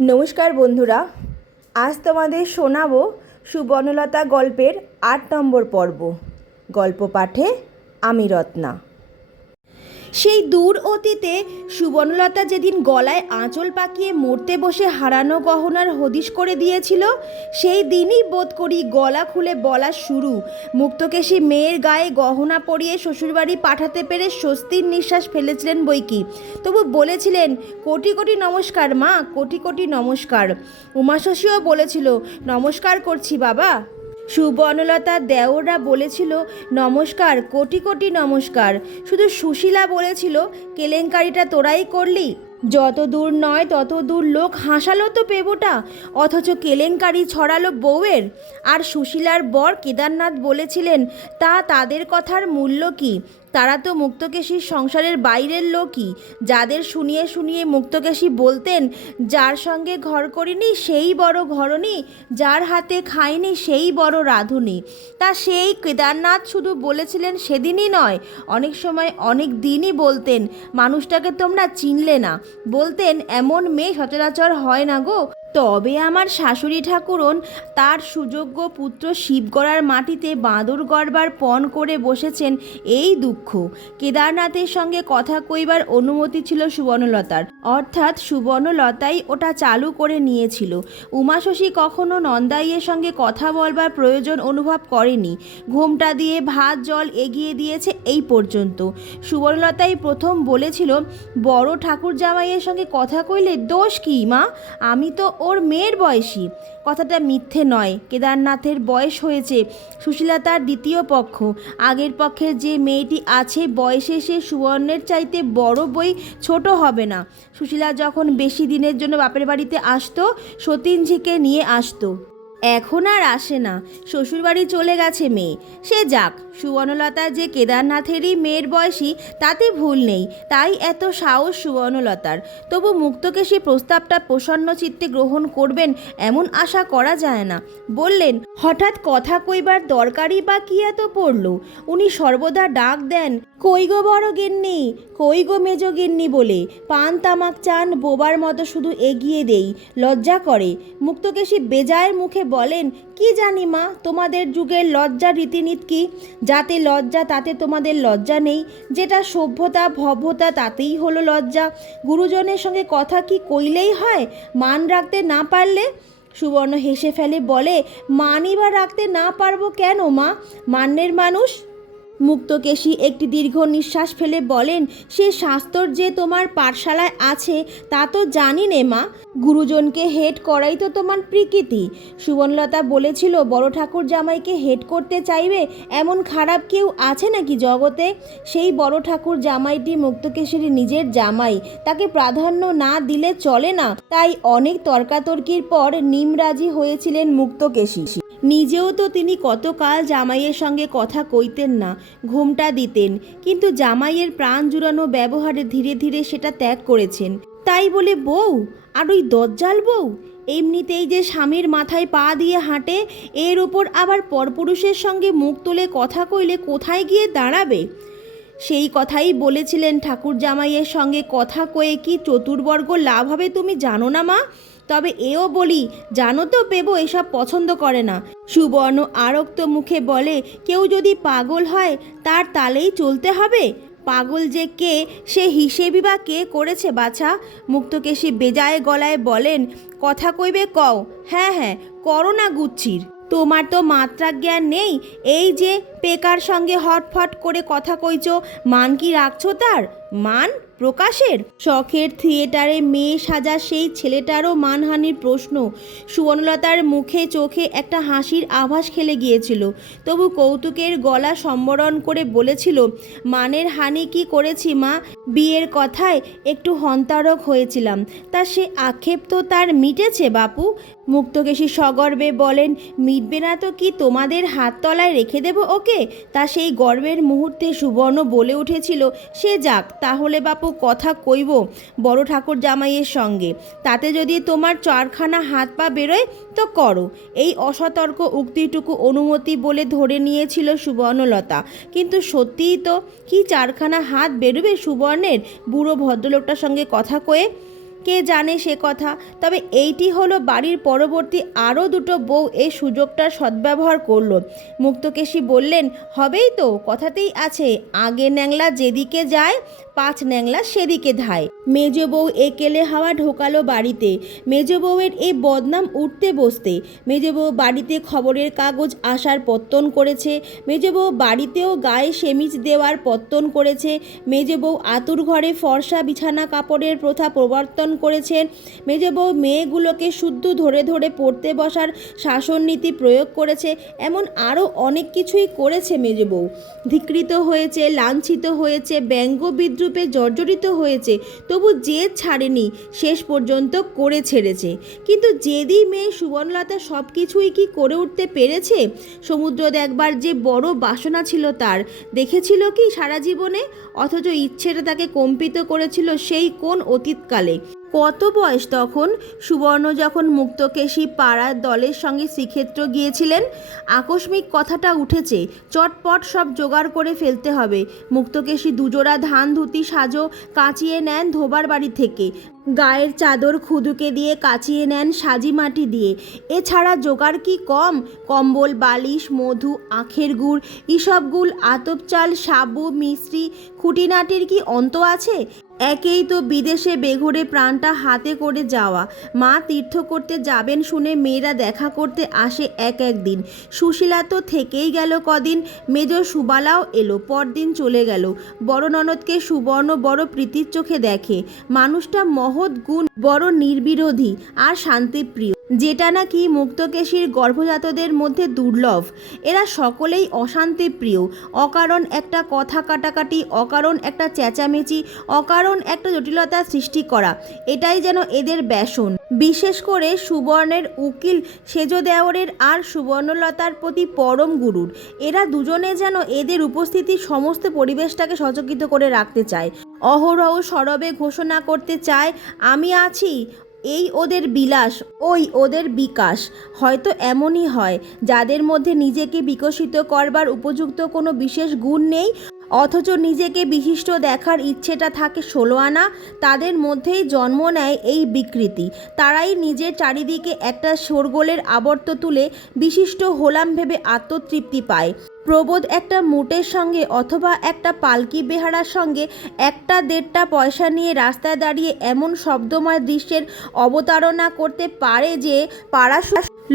নমস্কার বন্ধুরা আজ তোমাদের শোনাবো সুবর্ণলতা গল্পের আট নম্বর পর্ব। গল্প পাঠে আমি রত্না। সেই দূর অতীতে সুবর্ণলতা যেদিন গলায় আঁচল পাকিয়ে মরতে বসে হারানো গহনার হদিশ করে দিয়েছিল, সেই দিনই বোধ করি গলা খুলে বলা শুরু। মুক্তকেশী মেয়ের গায়ে গহনা পরিয়ে শ্বশুরবাড়ি পাঠাতে পেরে স্বস্তির নিঃশ্বাস ফেলেছিলেন বইকি তবু বলেছিলেন, কোটি কোটি নমস্কার মা, কোটি কোটি নমস্কার। উমাশশীও বলেছিল, নমস্কার করছি বাবা। সুবর্ণলতা দেওরা বলেছিল, নমস্কার, কোটি কোটি নমস্কার। শুধু সুশীলা বলেছিল, কেলেঙ্কারিটা তোরাই করলি। যত দূর নয়, তত দূর লোক হাসালো তো পেবোটা, অথচ কেলেঙ্কারি ছড়ালো বউয়ের। আর সুশীলার বর কেদারনাথ বলেছিলেন, তা তাদের কথার মূল্য কি? তারা তো মুক্তকেশীর সংসারের বাইরের লোকই। যাদের শুনিয়ে শুনিয়ে মুক্তকেশী বলতেন, যার সঙ্গে ঘর করিনি সেই বড় ঘরণী, যার হাতে খাইনি সেই বড় রাঁধুনি। তা সেই কেদারনাথ শুধু বলেছিলেন সেদিনই নয়, অনেক সময় অনেক দিনই বলতেন, মানুষটাকে তোমরা চিনলে না। বলতেন, এমন মেয়ে সচরাচর হয় না গো। তবে আমার শাশুড়ি ঠাকুরন তার সুযোগ্য পুত্র শিবগড়ার মাটিতে বাঁদর গড়বার পণ করে বসেছেন এই দুঃখ। কেদারনাথের সঙ্গে কথা কইবার অনুমতি ছিল সুবর্ণলতার। অর্থাৎ সুবর্ণলতাই ওটা চালু করে নিয়েছিল। উমাশশী কখনো নন্দাইয়ের সঙ্গে কথা বলবার প্রয়োজন অনুভব করেনি। ঘোমটা দিয়ে ভাত জল এগিয়ে দিয়েছে এই পর্যন্ত। সুবর্ণলতাই প্রথম বলেছিল, বড় ঠাকুর জামাইয়ের সঙ্গে কথা কইলে দোষ কি মা? আমি তো ওর মেয়ের বয়সী। কথাটা মিথ্যে নয়। কেদারনাথের বয়স হয়েছে। সুশীলা তার দ্বিতীয় পক্ষ। আগের পক্ষের যে মেয়েটি আছে, বয়সে সে সুবর্ণের চাইতে বড় বই ছোট হবে না। সুশীলা যখন বেশি দিনের জন্য বাপের বাড়িতে আসতো সতীনঝিকে নিয়ে আসতো। এখন আর আসে না। শ্বশুরবাড়ি চলে গেছে মেয়ে। সে যাক, সুবর্ণলতা যে কেদারনাথেরই মেয়ের বয়সী, তাতে ভুল নেই। তাই এত সাহস সুবর্ণলতার। তবু মুক্তকেশী প্রস্তাবটা প্রসন্ন চিত্তে গ্রহণ করবেন এমন আশা করা যায় না। বললেন, হঠাৎ কথা কইবার দরকারই বা কি এত পড়ল? উনি সর্বদা ডাক দেন, কই গো বড় গিন্নি? কই গো মেজ গিন্নি বলে? পান তামাক চান বোবার মতো শুধু এগিয়ে দেই, লজ্জা করে। মুক্তকেশী বেজায় মুখে বলেন, কি জানি মা, তোমাদের যুগের লজ্জা রীতিনীত কি? যাতে লজ্জা, তাতে তোমাদের লজ্জা নেই। যেটা সভ্যতা ভব্যতা তাতেই হলো লজ্জা। গুরুজনের সঙ্গে কথা কি কইলেই হয়? মান রাখতে না পারলে? সুবর্ণ হেসে ফেলে বলে মানই বা রাখতে না পারব কেন মা? মান্যের মানুষ মুক্তকেশী একটি দীর্ঘ নিঃশ্বাস ফেলে বলেন, সে শাস্তর যে তোমার পাঠশালায় আছে, তা তো জানি নে মা। গুরুজনকে হেড করাই তো তোমার প্রকৃতি সুবর্ণলতা বলেছিল, বড় ঠাকুর জামাইকে হেড করতে চাইবে এমন খারাপ কেউ আছে নাকি জগতে? সেই বড় ঠাকুর জামাইটি মুক্তকেশীর নিজের জামাই। তাকে প্রাধান্য না দিলে চলে না। তাই অনেক তর্কাতর্কির পর নিমরাজি হয়েছিলেন মুক্তকেশী। নিজেও তো তিনি কতকাল জামাইয়ের সঙ্গে কথা কইতেন না, ঘুমটা দিতেন, কিন্তু জামাইয়ের প্রাণ জুড়ানো ব্যবহারে ধীরে ধীরে সেটা ত্যাগ করেছেন। তাই বলে বউ, আর ওই দজ্জাল বউ? এমনিতেই যে স্বামীর মাথায় পা দিয়ে হাঁটে, এর ওপর আবার পরপুরুষের সঙ্গে মুখ তুলে কথা কইলে কোথায় গিয়ে দাঁড়াবে? সেই কথাই বলেছিলেন ঠাকুর জামাইয়ের সঙ্গে কথা কয়ে কি চতুর্বর্গ লাভ হবে তুমি জানো না মা? তবে এও বলি, জানো তো পেবো এসব পছন্দ করে না। সুবর্ণ আরক্ত মুখে বলে, কেউ যদি পাগল হয়, তার তালেই চলতে হবে? পাগল যে কে, সে হিসেবই বা কে করেছে বাছা? মুক্তকেশী বেজায় গলায় বলেন, কথা কইবে কও হ্যাঁ হ্যাঁ করো না গুচ্ছির। তোমার তো মাত্রা জ্ঞান নেই, এই যে, পেকার সঙ্গে হটফট করে কথা কইছো, মান কি রাখছো তার? মান? প্রকাশের? শখের থিয়েটারে মেয়ে সাজা সেই ছেলেটারও মানহানির প্রশ্ন। সুবর্ণলতার মুখে চোখে একটা হাসির আভাস খেলে গিয়েছিল। তবু কৌতুকের গলা সম্বরণ করে বলেছিল, মানের হানি কি করেছি মা? বিয়ের কথায় একটু হন্তারক হয়েছিলাম। তা সে আক্ষেপ তো তার মিটেছে, বাপু। মুক্তকেশী সগর্বে বলেন, মিটবে না তো কি তোমাদের হাত তলায় রেখে দেব ওকে? তা সেই গর্বের মুহূর্তে সুবর্ণ বলে উঠেছিল, সে যাক, তাহলে বাপু কথা কইব বড় ঠাকুর জামাইয়ের সঙ্গে। তাতে যদি তোমার চারখানা হাত পা বেরোয় তো করো। এই অসতর্ক উক্তিটুকু অনুমতি বলে ধরে নিয়েছিল সুবর্ণলতা। কিন্তু সত্যিই তো কি চারখানা হাত বেরোবে সুবর্ণের বুড়ো ভদ্রলোকটার সঙ্গে কথা কয়ে কে জানে সে কথা। তবে এইটি হলো বাড়ির পরবর্তী আরও দুটো বউ এই সুযোগটার সদ্ব্যবহার করল। মুক্তকেশী বললেন, হবেই তো, কথাতেই আছে, আগে ন্যাংলা যেদিকে যায় পাঁচ ন্যাংলা সেদিকে ধায়। মেজ বউ একেলে হাওয়া ঢোকালো বাড়িতে। মেজ বউয়ের এই বদনাম উঠতে বসতে। মেজ বউ বাড়িতে খবরের কাগজ আসার পত্তন করেছে। মেজ বউ বাড়িতেও গায়ে সেমিজ দেওয়ার পত্তন করেছে। মেজ বউ আতুর ঘরে ফর্সা বিছানা কাপড়ের প্রথা প্রবর্তন করেছেন। মেজ বউ মেয়েগুলোকে শুদ্ধ ধরে ধরে পড়তে বসার শাসন নীতি প্রয়োগ করেছে। এমন আরও অনেক কিছুই করেছে মেজ বউ। ধিকৃত হয়েছে, লাঞ্ছিত হয়েছে, ব্যঙ্গ বিদ্রুপে জর্জরিত হয়েছে, তবু জেদ ছাড়েনি, শেষ পর্যন্ত করে ছেড়েছে। কিন্তু যেদি মেয়ে সুবর্ণলতা সব কিছুই কি করে উঠতে পেরেছে? সমুদ্র দেখবার যে বড় বাসনা ছিল তার, দেখেছিল কি সারা জীবনে? অথচ ইচ্ছেটা তাকে কম্পিত করেছিল সেই কোন অতীতকালে? কত বয়স তখন? সুবর্ণ যখন মুক্তকেশী পাড়ার দলের সঙ্গে শ্রীক্ষেত্র গিয়েছিলেন, আকস্মিক কথাটা উঠেছে, চটপট সব জোগাড় করে ফেলতে হবে। মুক্তকেশী দুজোড়া ধান ধুতি সাজো কাঁচিয়ে নেন ধোবার বাড়ি থেকে। গায়ের চাদর খুদুকে দিয়ে কাচিয়ে নেন সাজি মাটি দিয়ে। এছাড়া জোগাড় কি কম? কম্বল, বালিশ, মধু, আখের গুড়, ইসব গুল আতপ চাল, সাবু মিশ্রি খুঁটিনাটির কি অন্ত আছে? একেই তো বিদেশে বেঘরে প্রাণটা হাতে করে যাওয়া। মা তীর্থ করতে যাবেন শুনে মেয়েরা দেখা করতে আসে এক এক দিন। সুশীলা তো থেকেই গেল কদিন, মেজ সুবালাও এলো, পরদিন চলে গেল। বড় ননদকে সুবর্ণ বড় প্রীতির চোখে দেখে। মানুষটা মহৎ গুণ বড় নির্বিরোধী আর শান্তিপ্রিয়। যেটা নাকি মুক্তকেশীর গর্ভজাতদের মধ্যে দুর্লভ। এরা সকলেই অশান্তি প্রিয় অকারণ একটা কথা কাটাকাটি, অকারণ একটা চেঁচামেচি, অকারণ একটা জটিলতা সৃষ্টি করা। এটাই যেন এদের ব্যসন। বিশেষ করে সুবর্ণের উকিল সেজ দেওরের আর সুবর্ণলতার প্রতি পরম গুরুর। এরা দুজনে যেন এদের উপস্থিতি সমস্ত পরিবেশটাকে সচকিত করে রাখতে চায়। অহরহ সরবে ঘোষণা করতে চায়, আমি আছি এই ওদের বিলাস, ওই ওদের বিকাশ। হয়তো এমনই হয়, যাদের মধ্যে নিজেকে বিকশিত করবার উপযুক্ত কোনো বিশেষ গুণ নেই অথচ নিজেকে বিশিষ্ট দেখার ইচ্ছেটা থাকে ষোলো আনা, তাদের মধ্যেই জন্ম নেয় এই বিকৃতি। তারাই নিজের চারিদিকে একটা শোরগোলের আবর্ত তুলে বিশিষ্ট হোলাম ভেবে আত্মতৃপ্তি পায়। প্রবোধ একটা মুটের সঙ্গে অথবা একটা পালকি বেহারার সঙ্গে একটা দেড়টা পয়সা নিয়ে রাস্তায় দাঁড়িয়ে এমন শব্দময় দৃশ্যের অবতারণা করতে পারে যে পাড়া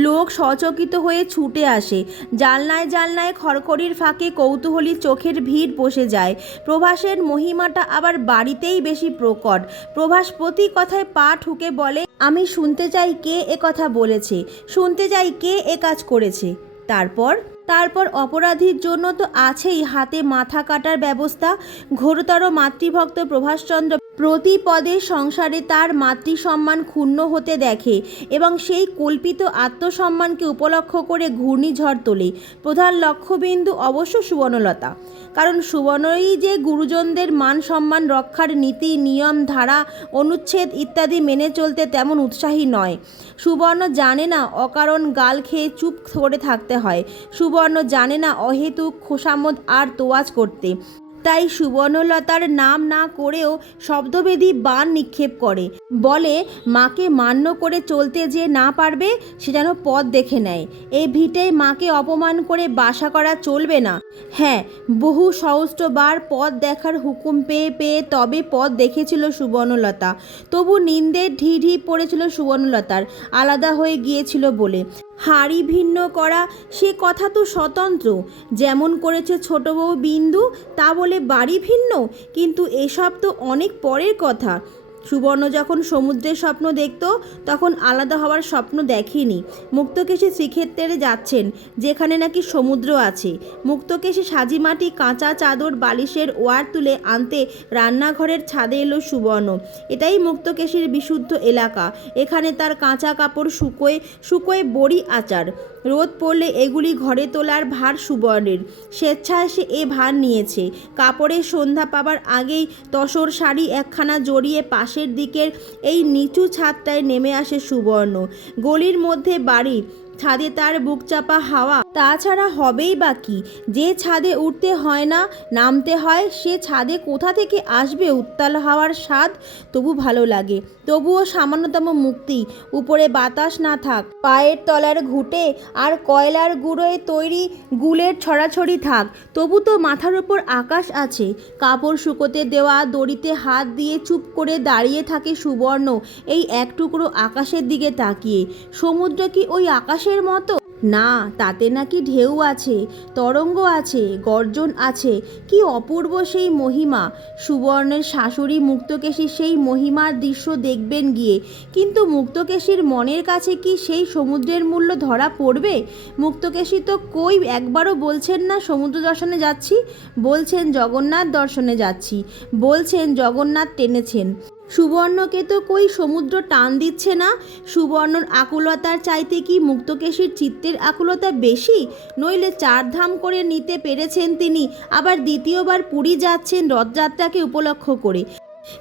লোক সচকিত হয়ে ছুটে আসে। জালনায় জালনায় খড়খড়ির ফাঁকে কৌতূহলী চোখের ভিড় বসে যায়। প্রভাসের মহিমাটা আবার বাড়িতেই বেশি প্রকট। প্রভাস প্রতি কথায় পা ঠুকে বলে, আমি শুনতে চাই কে এ কথা বলেছে, শুনতে চাই কে এ কাজ করেছে। তারপর তারপর অপরাধীর জন্য তো আছেই হাতে মাথা কাটার ব্যবস্থা। ঘোরতর মাতৃভক্ত প্রভাসচন্দ্র প্রতি পদে সংসারে তার মাতৃসম্মান ক্ষুণ্ণ হতে দেখে এবং সেই কল্পিত আত্মসম্মানকে উপলক্ষ করে ঘূর্ণিঝড় তোলে। প্রধান লক্ষ্যবিন্দু অবশ্য সুবর্ণলতা। কারণ সুবর্ণই যে গুরুজনদের মান সম্মান রক্ষার নীতি, নিয়ম, ধারা, অনুচ্ছেদ ইত্যাদি মেনে চলতে তেমন উৎসাহী নয়। সুবর্ণ জানে না অকারণ গাল খেয়ে চুপ করে থাকতে হয়। সুবর্ণ জানে না অহেতুক খোসামত আর তোয়াজ করতে। তাই সুবর্ণলতার নাম না করেও শব্দভেদী বান নিক্ষেপ করে। বলে, মাকে মান্য করে চলতে যে না পারবে, সে যেন পথ দেখে নেয়। এই ভিটে মাকে অপমান করে বাসা করা চলবে না। হ্যাঁ বহু সহস্রবার পথ দেখার হুকুম পেয়ে পেয়ে তবে পথ দেখেছিল সুবর্ণলতা। তবু নিন্দের ঢি ঢি পড়েছিল সুবর্ণলতার। আলাদা হয়ে গিয়েছিল বলে। হাড়ি ভিন্ন করা, সে কথা তো স্বতন্ত্র। যেমন করেছে ছোট বউ বিন্দু, তা বলে বাড়ি ভিন্ন? কিন্তু এসব তো অনেক পরের কথা। সুবর্ণ যখন সমুদ্রের স্বপ্ন দেখত, তখন আলাদা হওয়ার স্বপ্ন দেখেনি। মুক্তকেশী শ্রীক্ষেত্রে যাচ্ছেন, যেখানে নাকি সমুদ্র আছে। মুক্তকেশী সাজি মাটি কাঁচা চাদর বালিশের ওয়ার তুলে আনতে রান্নাঘরের ছাদে এলো সুবর্ণ। এটাই মুক্তকেশীর বিশুদ্ধ এলাকা। এখানে তার কাঁচা কাপড় শুকোয় শুকোয় বড়ি আচার। রোদ পড়লে এগুলি ঘরে তোলার ভার সুবর্ণের। স্বেচ্ছায় সে এ ভার নিয়েছে। কাপড়ে সন্ধ্যা পাবার আগেই তসর শাড়ি একখানা জড়িয়ে পাশের দিকের এই নিচু ছাদটায় নেমে আসে সুবর্ণ। গলির মধ্যে বাড়ি। ছাদে তার বুক চাপা হাওয়া। তাছাড়া হবেই বা কি? যে ছাদে উঠতে হয় না, নামতে হয়, সে ছাদে কোথা থেকে আসবে উত্তাল হাওয়ার স্বাদ? তবু ভালো লাগে। তবুও সামান্যতম মুক্তি। উপরে বাতাস না থাক, পায়ের তলার ঘুটে আর কয়লার গুঁড়োয় তৈরি গুলের ছড়াছড়ি থাক। তবু তো মাথার ওপর আকাশ আছে। কাপড় শুকোতে দেওয়া দড়িতে হাত দিয়ে চুপ করে দাঁড়িয়ে থাকে সুবর্ণ। এই এক টুকরো আকাশের দিকে তাকিয়ে। সমুদ্র কি ওই আকাশের মতো। না, তাতে নাকি ঢেউ আছে, তরঙ্গ আছে, গর্জন আছে, কি অপূর্ব সেই মহিমা। সুবর্ণের শাশুড়ি মুক্তকেশী সেই মহিমার দৃশ্য দেখবেন গিয়ে। কিন্তু মুক্তকেশীর মনের কাছে কি সেই সমুদ্রের মূল্য ধরা পড়বে? মুক্তকেশী তো কই একবারও বলছেন না, সমুদ্র দর্শনে যাচ্ছি, বলছেন জগন্নাথ দর্শনে যাচ্ছি, বলছেন জগন্নাথ টেনেছেন। সুবর্ণকে তো কই সমুদ্র টান দিচ্ছে না? সুবর্ণর আকুলতার চাইতে কি মুক্তকেশীর চিত্তের আকুলতা বেশি? নইলে চারধাম করে নিতে পেরেছেন তিনি, আবার দ্বিতীয়বার পুরী যাচ্ছেন রথযাত্রাকে উপলক্ষ করে।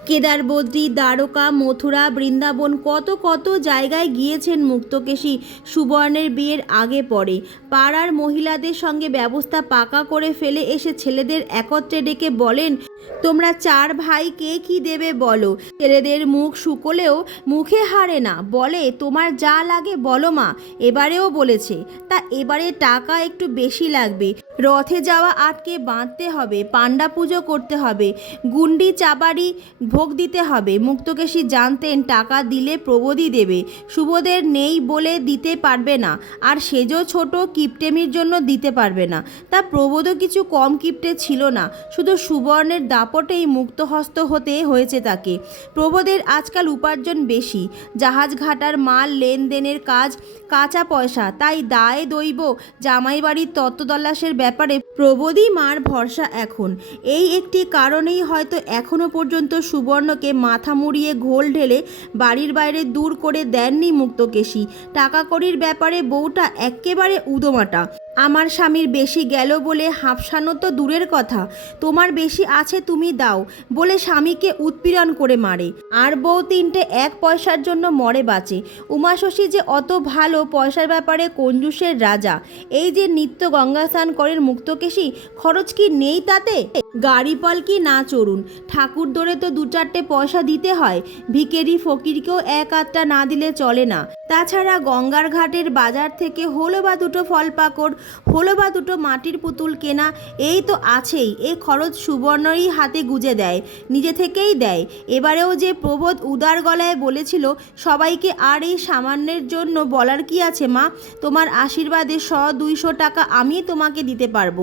কেদার বদ্রী, দ্বারকা, মথুরা, বৃন্দাবন কত কত জায়গায় গিয়েছেন মুক্তকেশী। সুবর্ণের বিয়ের আগে পরে। পাড়ার মহিলাদের সঙ্গে ব্যবস্থা পাকা করে ফেলে এসে ছেলেদের একত্রে ডেকে বলেন, তোমরা চার ভাই কে কি দেবে বলো? ছেলেদের মুখ শুকলেও মুখে হারে না। বলে, তোমার যা লাগে বলো মা। এবারেও বলেছে, তা এবারে টাকা একটু বেশি লাগবে। রথে যাওয়া আটকে বাঁধতে হবে, পাণ্ডা পুজো করতে হবে। গুন্ডি চাবাড়ি ভোগ দিতে হবে। মুক্তকেশী জানতেন, টাকা দিলে প্রবোধই দেবে। শুভদের নেই বলে দিতে পারবে না। আর সেজও ছোট কিপটেমির জন্য দিতে পারবে না। তা প্রবোধও কিছু কম কিপটে ছিল না। শুধু সুবর্ণের দাপটেই মুক্তহস্ত হতে হয়েছে তাকে। প্রবোধের আজকাল উপার্জন বেশি। জাহাজ ঘাটার মাল, লেনদেনের কাজ, কাঁচা পয়সা, তাই দায় দৈব জামাইবাড়ির তত্ত্বদল্লাসের ব্যাপারে প্রবোধই মার ভরসা এখন। এই একটি কারণেই হয়তো এখনও পর্যন্ত সুবর্ণকে মাথা মুড়িয়ে ঘোল ঢেলে বাড়ির বাইরে দূর করে দেননি মুক্তকেশী। টাকা কড়ির ব্যাপারে বউটা এক্কেবারে উদোমাটা। আমার স্বামীর বেশি গেল বলে হাঁপসানো তো দূরের কথা, তোমার বেশি আছে তুমি দাও, বলে স্বামীকে উৎপীড়ন করে মারে। আর বউ তিনটে এক পয়সার জন্য মরে বাঁচে। উমাশশী যে অত ভালো পয়সার ব্যাপারে কঞ্জুসের রাজা, এই যে নিত্য গঙ্গা স্নান করেন মুক্তকেশী, খরচ কি নেই তাতে? গাড়ি পাল কি না চড়ুন? ঠাকুর দৌড়ে তো দু চারটে পয়সা দিতে হয়, ভিকেরি ফকিরকেও এক আধটা না দিলে চলে না। তাছাড়া গঙ্গার ঘাটের বাজার থেকে হলো বা দুটো ফল পাকড় হলো বা দুটো মাটির পুতুল কেনা, এই তো আছেই। এই খরচ সুবর্ণরই হাতে গুজে দেয়, নিজে থেকেই দেয়। এবারেও যে প্রবোধ উদার গলায় বলেছিল, সবাইকে আর এই সামান্যের জন্য বলার কি আছে মা? তোমার আশীর্বাদে শ দুইশো টাকা আমি তোমাকে দিতে পারব।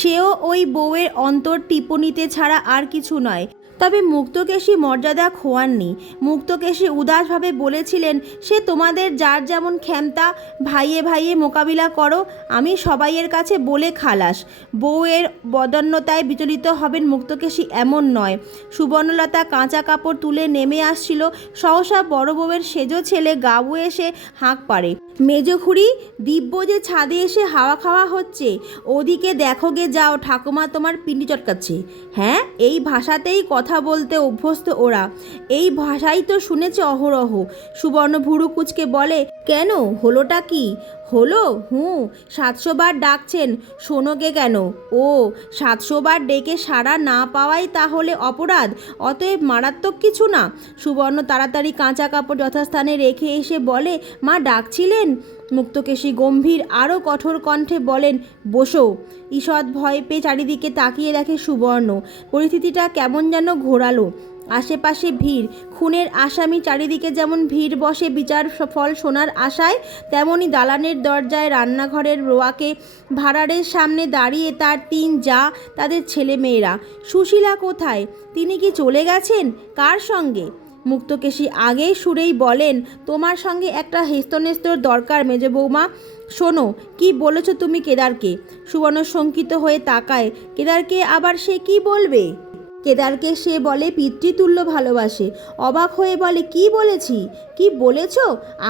সেও ওই বউয়ের অন্তর টিপনিতে ছাড়া আর কিছু নয়। তবে মুক্তকেশী মর্যাদা খোয়াননি। মুক্তকেশী উদাসভাবে বলেছিলেন, সে তোমাদের যার যেমন ক্ষমতা, ভাইয়ে ভাইয়ে মোকাবিলা করো, আমি সবাইয়ের কাছে বলে খালাস। বউয়ের বদন্যতায় বিচলিত হবেন মুক্তকেশী এমন নয়। সুবর্ণলতা কাঁচা কাপড় তুলে নেমে আসছিল। সহসা বড় বউয়ের সেজো ছেলে গাবু এসে হাঁক পারে মেজখুড়ি দিব্য যে ছাদে এসে হাওয়া খাওয়া হচ্ছে। ওদিকে দেখো গে যাও, ঠাকুমা তোমার পিন্ডি চটকাচ্ছে। হ্যাঁ এই ভাষাতেই কথা বলতে অভ্যস্ত ওরা। এই ভাষাই তো শুনেছে অহরহ। সুবর্ণ ভুরু কুচকে বলে, কেন? হলোটা কি? হলো? হুঁ সাতশো বার ডাকছেন, শোনোগে কেন? ও সাতশো বার ডেকে সাড়া না পাওয়াই তাহলে অপরাধ? অতএব মারাত্মক কিছু না। সুবর্ণ তাড়াতাড়ি কাঁচা কাপড় যথাস্থানে রেখে এসে বলে, মা ডাকছিলেন? মুক্তকেশী গম্ভীর আরও কঠোর কণ্ঠে বলেন, বসো। ঈষৎ ভয় পেয়ে চারিদিকে তাকিয়ে দেখে সুবর্ণ, পরিস্থিতিটা কেমন যেন ঘোরালো। আশেপাশে ভিড়। খুনের আসামি চারিদিকে যেমন ভিড় বসে বিচার ফল শোনার আশায়, তেমনি দালানের দরজায় রান্নাঘরের রোয়াকে ভাড়ারের সামনে দাঁড়িয়ে তার তিন যা, তাদের ছেলে মেয়েরা সুশীলা কোথায়? তিনি কি চলে গেছেন? কার সঙ্গে? মুক্তকেশী আগেই সুরেই বলেন, তোমার সঙ্গে একটা হেস্তনেস্তর দরকার মেজ বৌমা। শোনো, কি বলেছ তুমি কেদারকে? সুবর্ণ শঙ্কিত হয়ে তাকায়, কেদারকে আবার সে কি বলবে? কেদারকে সে বলে পিতৃতুল্য ভালোবাসে। অবাক হয়ে বলে, কি বলেছি? কি বলেছ?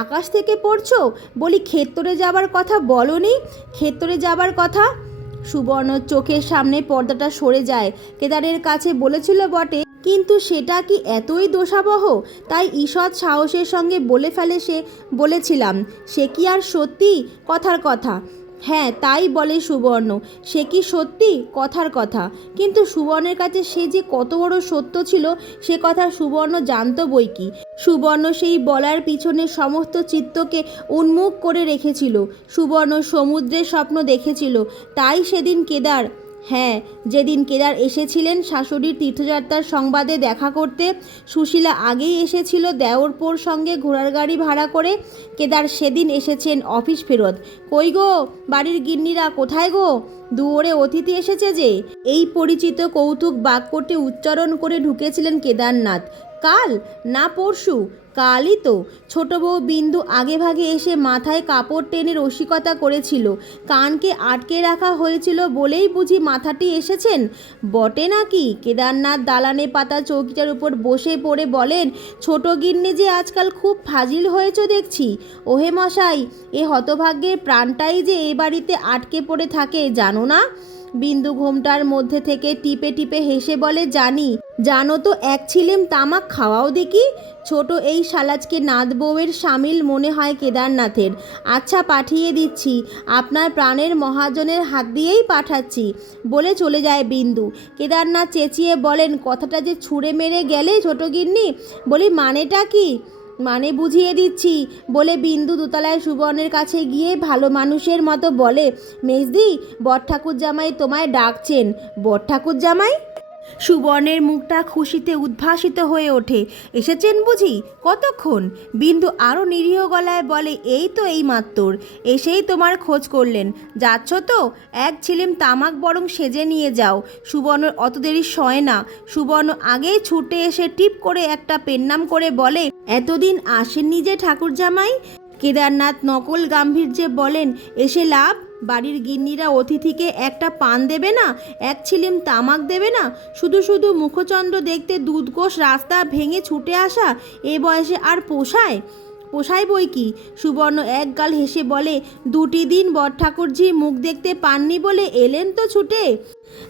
আকাশ থেকে পড়ছো? বলি, ক্ষেত্রে যাবার কথা বলনি? ক্ষেত্রে যাবার কথা? সুবর্ণ চোখের সামনে পর্দাটা সরে যায়। কেদারের কাছে বলেছিল বটে, কিন্তু সেটা কি এতই দোষাবহ? তাই ঈষৎ সাহসের সঙ্গে বলে ফেলে সে বলেছিলাম, সে কি আর সত্যি? কথার কথা। হ্যাঁ তাই বলে সুবর্ণ। সে কি সত্যি? কথার কথা। কিন্তু সুবর্ণের কাছে সে যে কত বড় সত্য ছিল, সে কথা সুবর্ণ জানত বই কি? সুবর্ণ সেই বলার পিছনে সমস্ত চিত্তকে উন্মুখ করে রেখেছিল। সুবর্ণ সমুদ্রের স্বপ্ন দেখেছিল। তাই সেদিন কেদার হ্যাঁ যেদিন কেদার এসেছিলেন, শাশুড়ির তীর্থযাত্রার সংবাদে দেখা করতে, সুশীলা আগেই এসেছিল দেওরপোর সঙ্গে ঘোড়ার গাড়ি ভাড়া করে। কেদার সেদিন এসেছেন অফিস ফেরত। কই গো, বাড়ির গিন্নিরা কোথায় গো? দুয়োরে অতিথি এসেছে যে। এই পরিচিত কৌতুক বাক্যটি উচ্চারণ করে ঢুকেছিলেন কেদারনাথ। কাল? না পরশু। কালই তো। ছোট বউ বিন্দু আগে ভাগে এসে মাথায় কাপড় টেনে রসিকতা করেছিল। কানকে আটকে রাখা হয়েছিল বলেই বুঝি মাথাটি এসেছেন? বটে নাকি? কেদারনাথ দালানে পাতা চৌকিটার উপর বসে পড়ে বলেন, ছোট গিন্নি যে আজকাল খুব ফাজিল হয়েছ দেখছি। ওহে মশাই, এ হতভাগ্যের প্রাণটাই যে এ বাড়িতে আটকে পড়ে থাকে, জানো না? বিন্দু ঘোমটার মধ্যে থেকে টিপে টিপে হেসে বলে, জানি, জানো তো, এক ছিলেম তামাক খাওয়াও দেখি। ছোট এই সালাজকে নাদ বউয়ের সামিল মনে হয় কেদারনাথের। আচ্ছা পাঠিয়ে দিচ্ছি। আপনার প্রাণের মহাজনের হাত দিয়েই পাঠাচ্ছি। বলে চলে যায় বিন্দু। কেদারনাথ চেঁচিয়ে বলেন, কথাটা যে ছুঁড়ে মেরে গেলে ছোট গিন্নি? বলি, মানেটা কি? মানে বুঝিয়ে দিচ্ছি, বলে বিন্দু দোতলায় সুবর্ণের কাছে গিয়ে ভালো মানুষের মতো বলে, মেজদি বট ঠাকুর জামাই তোমায় ডাকছেন। বট ঠাকুর জামাই সুবর্ণের মুখটা খুশিতে উদ্ভাসিত হয়ে ওঠে। এসেছেন বুঝি? কতক্ষণ? বিন্দু আরও নিরীহ গলায় বলে, এই তো এই মাত্তর এসেই তোমার খোঁজ করলেন। যাচ্ছ তো? এক ছিলিম তামাক বরং সেজে নিয়ে যাও। সুবর্ণর অত দেরি সয় না। সুবর্ণ আগেই ছুটে এসে টিপ করে একটা পেন্নাম করে বলে, এতদিন আসেননি যে ঠাকুর জামাই কেদারনাথ নকল গাম্ভীর্যে বলেন, এসে লাভ? বাড়ির গিন্নিরা অতিথিকে একটা পান দেবে না, এক ছিলিম তামাক দেবে না? শুধু শুধু মুখচন্দ্র দেখতে দুধকোষ রাস্তা ভেঙে ছুটে আসা, এ বয়সে আর পোষায়? পোষায় বই কি? সুবর্ণ এক গাল হেসে বলে, দুটি দিন বট ঠাকুরজি মুখ দেখতে পাননি বলে এলেন তো ছুটে?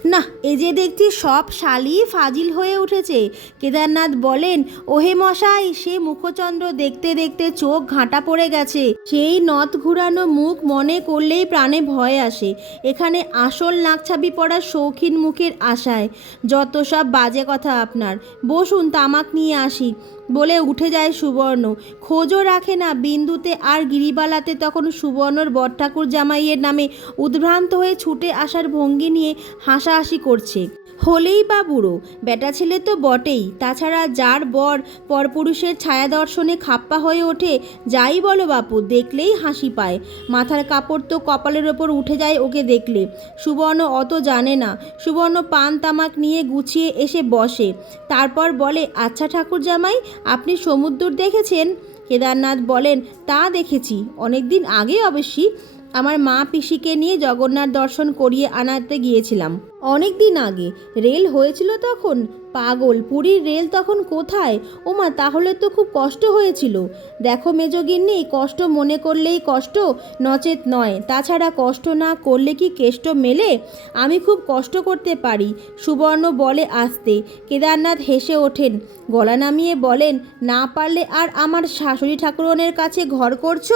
না, এ যে দেখছি সব শালি ফাজিল হয়ে উঠেছে। কেদারনাথ বলেন, ওহে মশাই, সে মুখচন্দ্র দেখতে দেখতে চোখ ঘাঁটা পড়ে গেছে। সেই নথ ঘুরানো মুখ মনে করলেই প্রাণে ভয় আসে। এখানে আসল নাকছাবি পড়া শৌখিন মুখের আশায়। যত সব বাজে কথা আপনার। বসুন, তামাক নিয়ে আসি। বলে উঠে যায় সুবর্ণ। খোঁজও রাখে না, বিন্দুতে আর গিরিবালাতে তখন সুবর্ণর বটঠাকুর জামাইয়ের নামে উদ্ভ্রান্ত হয়ে ছুটে আসার ভঙ্গি নিয়ে হাসাহাসি করছে। হলেই বা বুড়ো, বেটা ছেলে তো বটেই। তাছাড়া যার বর পরপুরুষের ছায়া দর্শনে খাপ্পা হয়ে ওঠে, যাই বলো বাপু, দেখলেই হাসি পায়। মাথার কাপড় তো কপালের ওপর উঠে যায় ওকে দেখলে। সুবর্ণ অত জানে না। সুবর্ণ পান তামাক নিয়ে গুছিয়ে এসে বসে। তারপর বলে আচ্ছা ঠাকুর জামাই, আপনি সমুদ্র দেখেছেন? কেদারনাথ বলেন, তা দেখেছি। অনেক দিন আগে অবশ্যই আমার মা পিসিকে নিয়ে জগন্নাথ দর্শন করিয়ে আনাতে গিয়েছিলাম। অনেক দিন আগে। রেল হয়েছিল তখন? পাগল, পুরীর রেল তখন কোথায়? ওমা, তাহলে তো খুব কষ্ট হয়েছিল। দেখো মেজগিন্নি কষ্ট মনে করলেই কষ্ট, নচেত নয়। তাছাড়া কষ্ট না করলে কি কেষ্ট মেলে? আমি খুব কষ্ট করতে পারি, সুবর্ণ বলে আসতে। কেদারনাথ হেসে ওঠেন, গলা নামিয়ে বলেন, না পারলে আর আমার শাশুড়ি ঠাকুরনের কাছে ঘর করছ?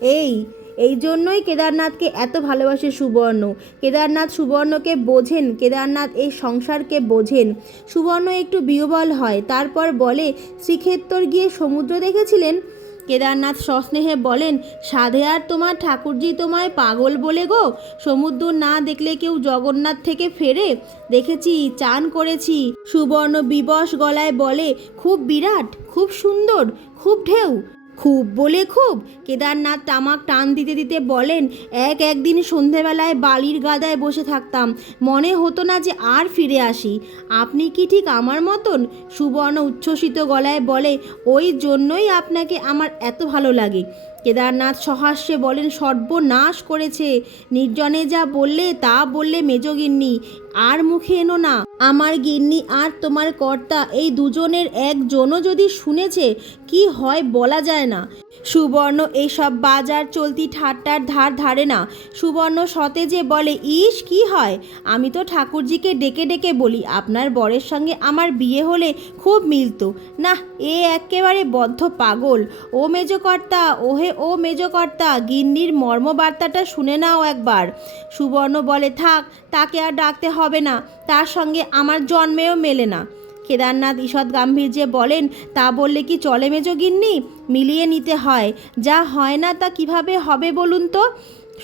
এই এই জন্যই কেদারনাথকে এত ভালোবাসে সুবর্ণ। কেদারনাথ সুবর্ণকে বোঝেন, কেদারনাথ এই সংসারকে বোঝেন। সুবর্ণ একটু বিহবল হয়, তারপর বলে শ্রীক্ষেত্তর গিয়ে সমুদ্র দেখেছিলেন? কেদারনাথ সস্নেহে বলেন, সাধে আর তোমার ঠাকুরজি তোমায় পাগল বলে গো। সমুদ্র না দেখলে কেউ জগন্নাথ থেকে ফেরে। দেখেছি, চান করেছি। সুবর্ণ বিবশ গলায় বলে, খুব বিরাট, খুব সুন্দর, খুব ঢেউ। খুব বলে খুব। কেদারনাথ তামাক টান দিতে দিতে বলেন, এক একদিন সন্ধেবেলায় বালির গাদায় বসে থাকতাম। মনে হতো না যে আর ফিরে আসি। আপনি কি ঠিক আমার মতন? সুবর্ণ উচ্ছ্বসিত গলায় বলে, ওই জন্যই আপনাকে আমার এত ভালো লাগে। কেদারনাথ সহাস্যে বলেন, সর্বনাশ করেছে। নির্জনে যা বললে, তা বললে মেজ গিন্নি। আর মুখে এনো না। আমার গিন্নি আর তোমার কর্তা, এই দুজনের একজনও যদি শুনেছে, কি হয় বলা যায় না। সুবর্ণ এইসব বাজার চলতি ঠাট্টার ধার ধারে না। সুবর্ণ সতেজে বলে, ইস, কি হয়? আমি তো ঠাকুরজিকে ডেকে ডেকে বলি, আপনার বরের সঙ্গে আমার বিয়ে হলে খুব মিলতো। না এ একেবারে বদ্ধ পাগল। ও মেজকর্তা, ওহে ও মেজকর্তা, গিন্নির মর্মবার্তাটা শুনে নাও একবার। সুবর্ণ বলে, থাক, তাকে আর ডাকতে হবে না, তার সঙ্গে আমার জন্মেও মেলে না। কেদারনাথ ঈষৎ গাম্ভীর্যে বলেন, তা বললে কি চলে মেজো গিন্নি? মিলিয়ে নিতে হয়। যা হয় না তা কীভাবে হবে বলুন তো?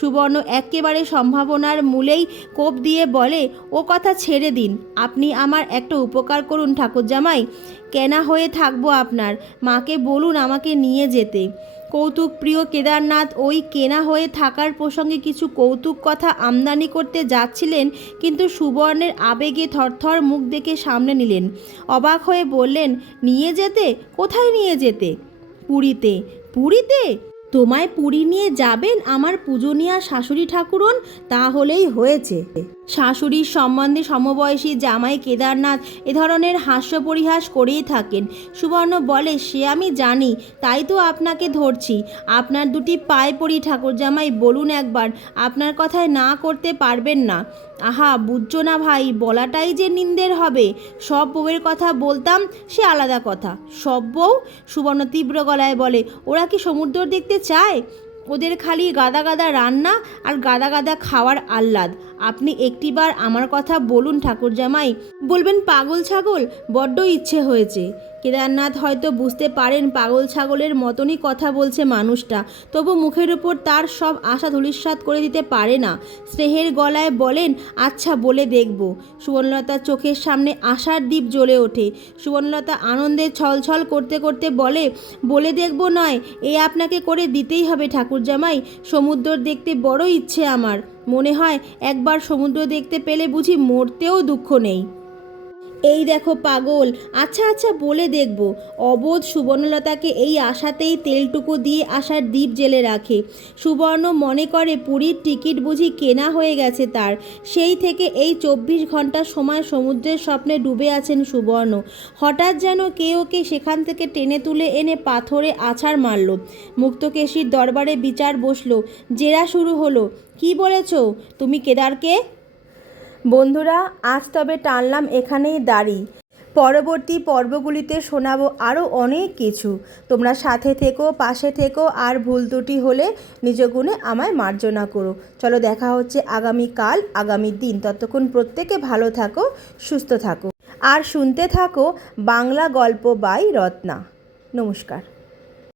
সুবর্ণ একেবারে সম্ভাবনার মূলেই কোপ দিয়ে বলে, ও কথা ছেড়ে দিন। আপনি আমার একটা উপকার করুন ঠাকুর জামাই কেনা হয়ে থাকব আপনার। মাকে বলুন আমাকে নিয়ে যেতে। কৌতুক প্রিয় কেদারনাথ, ওই কেনা হয়ে থাকার প্রসঙ্গে কিছু কৌতুক কথা আমদানি করতে যাচ্ছিলেন, কিন্তু সুবর্ণের আবেগে থরথর মুখ দেখে সামনে নিলেন। অবাক হয়ে বললেন, নিয়ে যেতে? কোথায় নিয়ে যেতে? পুরীতে। পুরীতে? তোমায় পুরী নিয়ে যাবেন আমার পূজনীয়া শাশুড়ি ঠাকুরন? তাহলেই হয়েছে। শাশুড়ির সম্বন্ধে সমবয়সী জামাই কেদারনাথ এ ধরনের হাস্য পরিহাস করেই থাকেন। সুবর্ণ বলে, সে আমি জানি, তাই তো আপনাকে ধরছি। আপনার দুটি পায়ে পড়ি ঠাকুর জামাই বলুন একবার, আপনার কথায় না করতে পারবেন না। আহা, বুঝছ না ভাই, বলাটাই যে নিন্দের হবে। সব বউয়ের কথা বলতাম, সে আলাদা কথা। সব বউ? সুবর্ণ তীব্র গলায় বলে, ওরা কি সমুদ্র দেখতে চায়? ওদের খালি গাদা গাদা রান্না আর গাদা গাদা খাওয়ার আহ্লাদ। আপনি একটিবার আমার কথা বলুন ঠাকুর জামাই। বলবেন, পাগল ছাগল, বড্ড ইচ্ছে হয়েছে। কেদারনাথ হয়তো বুঝতে পারেন পাগল ছাগলের মতনই কথা বলছে মানুষটা। তবু মুখের উপর তার সব আশা ধূলিসাৎ করে দিতে পারে না। স্নেহের গলায় বলেন আচ্ছা বলে দেখব। সুবর্ণলতার চোখের সামনে আশার দ্বীপ জ্বলে ওঠে। সুবর্ণলতা আনন্দে ছলছল করতে করতে বলে বলে দেখব নয়, এ আপনাকে করে দিতেই হবে ঠাকুর জামাই। সমুদ্র দেখতে বড় ইচ্ছে আমার। মনে হয় একবার সমুদ্র দেখতে পেলে বুঝি মরতেও দুঃখ নেই। এই দেখো পাগল। আচ্ছা আচ্ছা বলে দেখব। অবোধ সুবর্ণলতাকে এই আশাতেই তেলটুকু দিয়ে আসার দ্বীপ জেলে রাখে। সুবর্ণ মনে করে, পুরীর টিকিট বুঝি কেনা হয়ে গেছে তার। সেই থেকে এই চব্বিশ ঘণ্টা সময় সমুদ্রের স্বপ্নে ডুবে আছেন সুবর্ণ। হঠাৎ যেন কে ওকে সেখান থেকে টেনে তুলে এনে পাথরে আছাড় মারল। মুক্তকেশীর দরবারে বিচার বসল। জেরা শুরু হলো। কি বলেছ? তুমি কেদারকে? বন্ধুরা, আজ তবে টানলাম এখানেই দাড়ি। পরবর্তী পর্বগুলিতে শোনাবো আরও অনেক কিছু। তোমরা সাথে থেকো, পাশে থেকো, আর ভুল ত্রুটি হলে নিজ গুণে আমায় মার্জনা করো। চলো দেখা হচ্ছে আগামীকাল আগামী দিন। ততক্ষণ প্রত্যেকে ভালো থাকো, সুস্থ থাকো। আর শুনতে থাকো বাংলা গল্প বাই রত্না। নমস্কার।